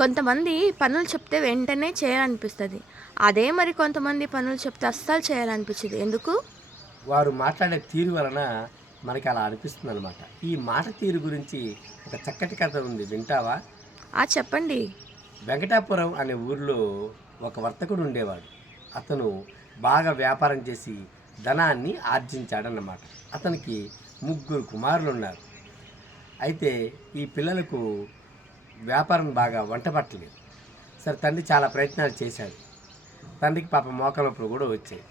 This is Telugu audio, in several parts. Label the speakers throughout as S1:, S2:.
S1: కొంతమంది పనులు చెప్తే వెంటనే చేయాలనిపిస్తుంది. అదే మరి కొంతమంది పనులు చెప్తే అస్సలు చేయాలనిపించదు. ఎందుకు?
S2: వారు మాట్లాడే తీరు వలన మనకి అలా అనిపిస్తుంది అనమాట ఈ మాట తీరు గురించి ఒక చక్కటి కథ ఉంది. వింటావా?
S1: ఆ చెప్పండి.
S2: వెంకటాపురం అనే ఊరిలో ఒక వర్తకుడు ఉండేవాడు. అతను బాగా వ్యాపారం చేసి ధనాన్ని ఆర్జించాడన్నమాట. అతనికి ముగ్గురు కుమారులు ఉన్నారు అయితే ఈ పిల్లలకు వ్యాపారం బాగా వంట పట్టలేదు సరే తండ్రి చాలా ప్రయత్నాలు చేశాడు. తండ్రికి పాప మోకాలప్పుడు కూడా వచ్చాయి.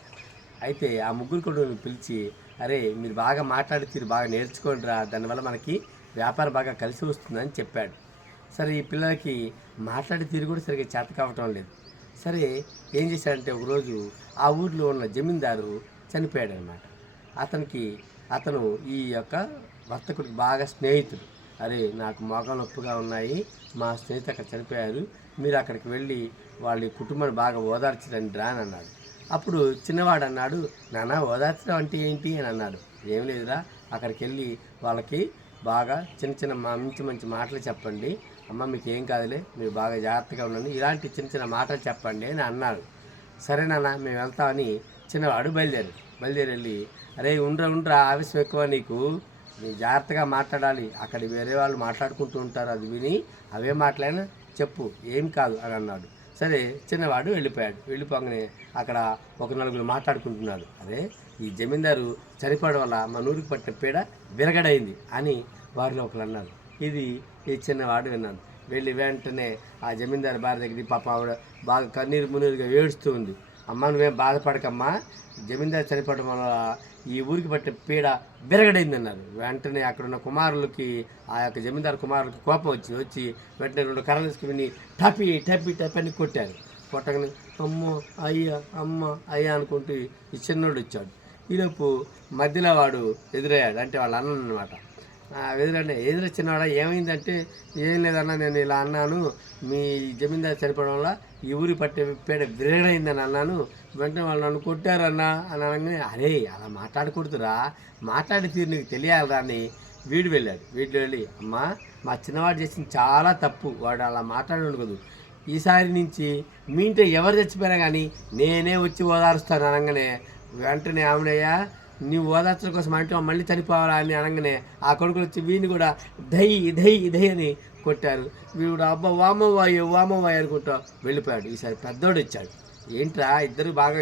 S2: అయితే ఆ ముగ్గురు కొడుకుని పిలిచి అరే మీరు బాగా మాట్లాడి తీరు బాగా నేర్చుకోండి రా దానివల్ల మనకి వ్యాపారం బాగా కలిసి వస్తుందని చెప్పాడు. సరే ఈ పిల్లలకి మాట్లాడే తీరు కూడా సరిగ్గా చేత కావటం లేదు. సరే ఏం చేశాడంటే ఒకరోజు ఆ ఊర్లో ఉన్న జమీందారు చనిపోయాడు అనమాట అతనికి అతను ఈ యొక్క వర్తకుడికి బాగా స్నేహితుడు. అరే నాకు మోకాలు నొప్పిగా ఉన్నాయి. మా స్నేహితులు అక్కడ చనిపోయారు. మీరు అక్కడికి వెళ్ళి వాళ్ళ కుటుంబాన్ని బాగా ఓదార్చడండి రా అని అన్నాడు. అప్పుడు చిన్నవాడు అన్నాడు నాన్న ఓదార్చడం అంటే ఏంటి? అని అన్నాడు. ఏం లేదురా అక్కడికి వెళ్ళి వాళ్ళకి బాగా చిన్న చిన్న మా మంచి మంచి మాటలు చెప్పండి. అమ్మ మీకు ఏం కాదులే మీరు బాగా జాగ్రత్తగా ఉండండి. ఇలాంటి చిన్న చిన్న మాటలు చెప్పండి అని అన్నాడు. సరే నాన్న మేము వెళ్తామని చిన్నవాడు బయలుదేరి బయలుదేరి వెళ్ళి అరే ఉండ్రా ఉండ్రా ఆవేశం ఎక్కువ నీకు. నీ జాగ్రత్తగా మాట్లాడాలి. అక్కడ వేరే వాళ్ళు మాట్లాడుకుంటూ ఉంటారు అది విని అవే మాట్లాడినా చెప్పు ఏం కాదు అని అన్నాడు. సరే చిన్నవాడు వెళ్ళిపోయాడు. వెళ్ళిపోగానే అక్కడ ఒక నలుగురు మాట్లాడుకుంటున్నారు. అరే ఈ జమీందారు చనిపోవడం వల్ల మన ఊరికి పట్టిన పీడ విరగడైంది అని వారిలో ఒకరు అన్నారు. ఇది ఈ చిన్నవాడు విన్నాను. వెళ్ళి వెంటనే ఆ జమీందారు భార్య దగ్గరికి పాప ఆవిడ బాగా కన్నీరు మున్నీరుగా ఏడుస్తూ ఉంది. అమ్మ నువ్వేం బాధపడకమ్మా. జమీందారు చనిపోవడం వల్ల ఈ ఊరికి పట్టే పీడ విరగడైంది అన్నారు వెంటనే అక్కడున్న కుమారులకి ఆ యొక్క జమీందారు కుమారులకి కోపం వచ్చింది వచ్చి వెంటనే రెండు కర్రలు తీసుకుని టపి టపి టపి అని కొట్టారు. కొట్టగానే అమ్మో అయ్యా అమ్మ అయ్యా అనుకుంటూ ఈ చిన్నోడు వచ్చాడు. ఈలోపు మధ్యలో వాడు ఎదురయ్యాడు. అంటే వాళ్ళ అన్న అనమాట ఎదురంటే ఎదురు చిన్నవాడా ఏమైందంటే ఏం లేదన్నా నేను ఇలా అన్నాను. మీ జమీందారు చనిపోవడం వల్ల ఈ ఊరి పట్టే పేడ విరగడైందని అన్నాను. వెంటనే వాళ్ళు నన్ను కొట్టారన్నా అని అనగానే అరే అలా మాట్లాడకూడదురా. మాట్లాడే తీరు నీకు తెలియాలరా అని వీడు వెళ్ళాడు. వీడు వెళ్ళి అమ్మా మా చిన్నవాడు చేసింది చాలా తప్పు. వాడు అలా మాట్లాడకూడదు ఈసారి నుంచి మీ ఇంట్లో ఎవరు చచ్చిపోయినా కానీ నేనే వచ్చి ఓదారుస్తాను అనగానే వెంటనే ఆవిడయ్యా నీవు ఓదార్చడం కోసం అంటే మళ్ళీ చనిపోవాలా అని అనగానే ఆ కొడుకులు వచ్చి వీడిని కూడా ధై దై ధై అని కొట్టారు. వీడు అబ్బా వామవాయో వామవాయ అనుకుంటా వెళ్ళిపోయాడు. ఈసారి పెద్దోడు వచ్చాడు. ఏంట్రా ఇద్దరు బాగా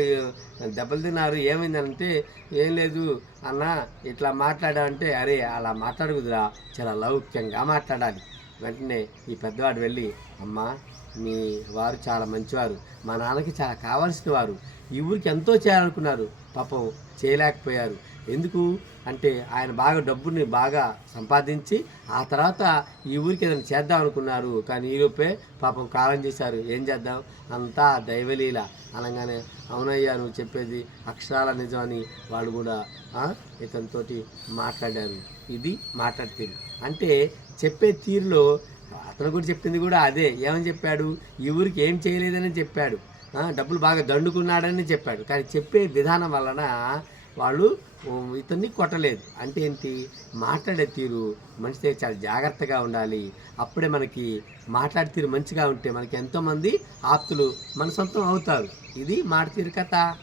S2: దెబ్బలు తిన్నారు ఏమైందంటే? ఏం లేదు అన్న ఇట్లా మాట్లాడావంటే అరే అలా మాట్లాడకుదురా చాలా లౌక్యంగా మాట్లాడాలి. వెంటనే ఈ పెద్దవాడు వెళ్ళి అమ్మా మీ వారు చాలా మంచివారు. మా నాన్నకి చాలా కావాల్సిన వారు. ఈ ఊరికి ఎంతో చేయాలనుకున్నారు. పాపం చేయలేకపోయారు. ఎందుకు? అంటే ఆయన బాగా డబ్బుని బాగా సంపాదించి ఆ తర్వాత ఈ ఊరికి ఏదైనా చేద్దాం అనుకున్నారు. కానీ ఈలోపే పాపం కాలం చేశారు. ఏం చేద్దాం? అంతా దైవలీల అనగానే అవునయ్యా నువ్వు చెప్పేది అక్షరాల నిజం అని వాళ్ళు కూడా ఇతనితోటి మాట్లాడారు. ఇది మాట్లాడితే. అంటే చెప్పే తీరులో అతను కూడా చెప్పింది కూడా అదే. ఏమని చెప్పాడు? ఈ ఊరికి ఏం చేయలేదని చెప్పాడు. డబ్బులు బాగా దండుకున్నాడని చెప్పాడు. కానీ చెప్పే విధానం వలన వాళ్ళు ఇతన్ని కొట్టలేదు. అంటే ఏంటి? మాట్లాడే తీరు మనిషి చాలా జాగ్రత్తగా ఉండాలి. అప్పుడే మనకి మాట్లాడే తీరు మంచిగా ఉంటే మనకి ఎంతోమంది ఆప్తులు మన సొంతం అవుతారు. ఇది మాట తీరు కథ.